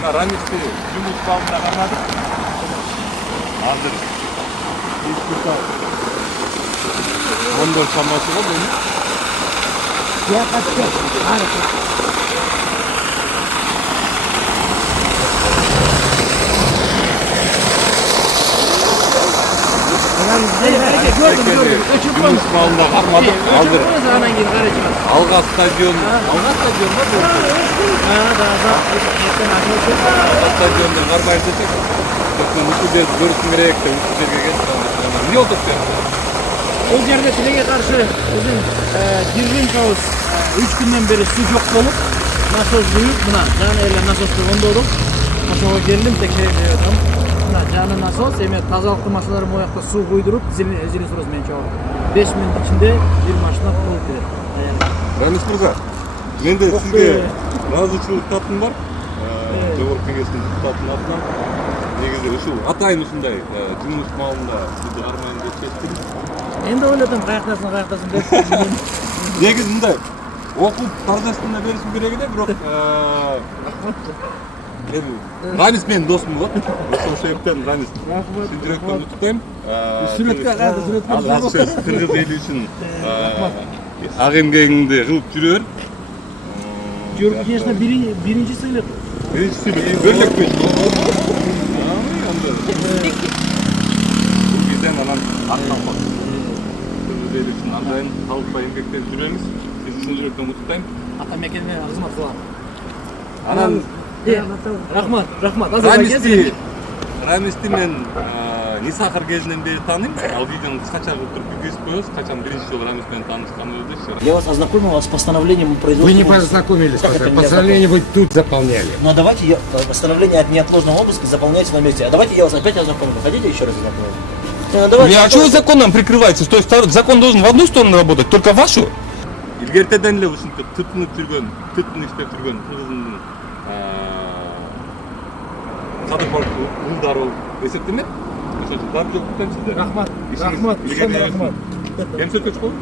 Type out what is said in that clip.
Мына Рамисти жумуш бабында кармадык. Азыр 14 шамасы го дейм. Я катты. Жумуш бабында кармадык. Азыр Анан кийин карайчыбыз. Алга стадион бар. Стадионда кармайт десек, сосын учуде көрүшүм керек деп учу жерге келип эмне болду сен? Ол жерде тилеге каршы биздин Дирвинкабыз 3 күндөн бери суу жок болуп, насос жуюп, мына жаны эле насосту оңдодук. Ошого келдим, текшерип жатам. Мына жаны насос, эми тазалыктын машиналары моякта суу куйдуруп, зилин сурос менен чогуу. 5 мүнөт ичинде бир машина толуп берет. Рамис мырза, менде сизге ыраазычылык катым бар. Жогорку кеңештин депутатынын атынан негизи ушул атайын ушундай жумуш маалында сизди кармайын деп чечтим. Эми ойлодум, каяктасын деп. Негизи мындай окуп торжественно беришим керек эле, бирок Рамис менин досум болот. Ошол себептен Рамис сизди жүрөктөн куттуктайм. Сүрөткө кайда сүрөткө. Ал кыргыз эли үчүн ак эмгегиңди кылып жүрө бер. Жөргү кеңеште биринчи сыйлык. Биринчи бөлөкпөй. Бул бизден анан аркан кот. Кыргыз эли үчүн андайын калыкпай эмгектенип жүрөбүз. Сизди чын жүрөктөн куттуктайм. Ата мекениме кызмат кылам. Анан Рахмат. Рамисти мен Нисахар кезинен бери тааныйм. Ал видеону кыскача кылып туруп киргизип коебуз. Качан биринчи жолу Рамис менен таанышканыбызды. Я вас ознакомил с постановлением производства. Вы не познакомились, постановление вы тут заполняли. Но давайте постановление от неотложного обыска заполняйте на месте. А давайте я вас опять ознакомлю. Хотите еще раз ознакомить? А что вы законом прикрываетесь? То есть закон должен в одну сторону работать, только в вашу? Илгертеден эле ушинтип тытынып жүргөн, тытын иштеп жүргөн кыргыздын садык уулдары болуп эсептелет. Ошол үчүн баары жок куттайм сизди. Рахмат. Кем сөзгөч болуп?